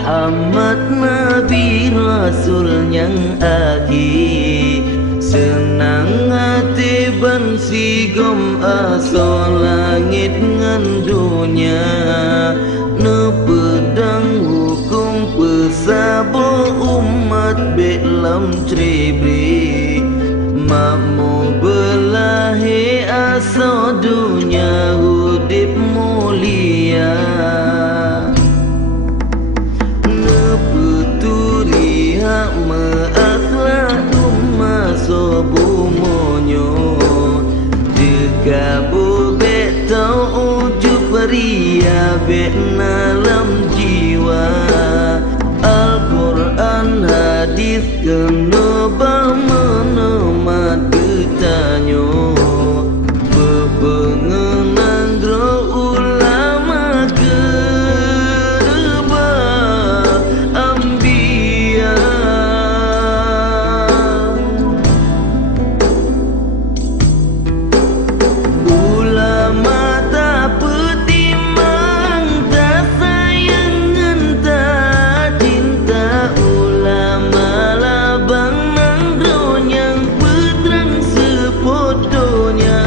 Muhammad Nabi Rasul yang akhir. Senang hati ban sigom aso langit ngan dunia. Ne pedang hukum pesabo umat belam tribri. Makmu belahi aso dunia hudip mulia. Neputuri hak meakhlak umma sobu monyo. Dekabu betau ujub ria bet dalam jiwa. Al-Quran hadis kenobah menemat getanyo. Bebengenan dro ulama kerba ambia. Ulama tak petimang, tak sayang tak cinta. Ulama labang nang yang peterang sepodonya.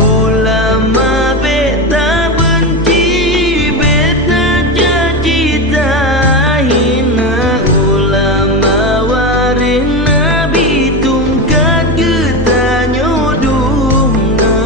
Ulama beta benci, beta caci tak hina. Ulama waris Nabi tungkat getanyo dumna.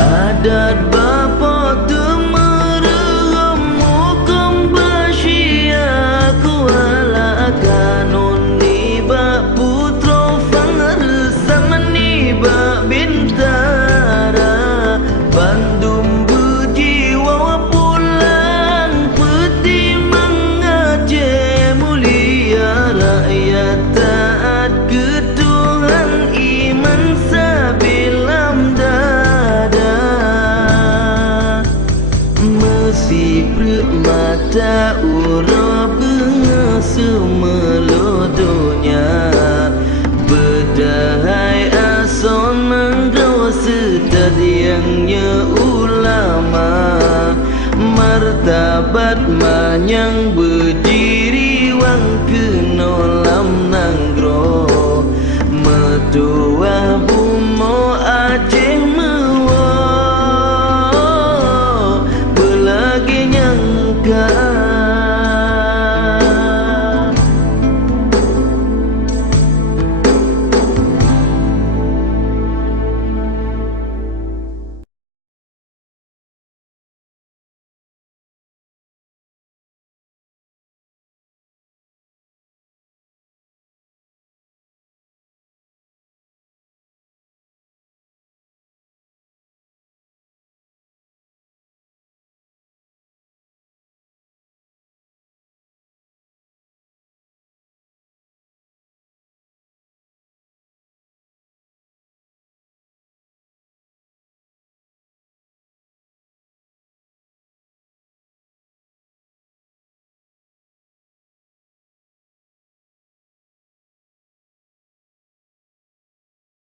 Adat bapa temerem hukum basya. Kuala kanun niba putro fangresam niba bintara. Bandung berjiwa pulang petimang Aceh mulia. Rakyat taat ke Tuhan iman sabilam dada. Mesti permata ura benga semelo dunia.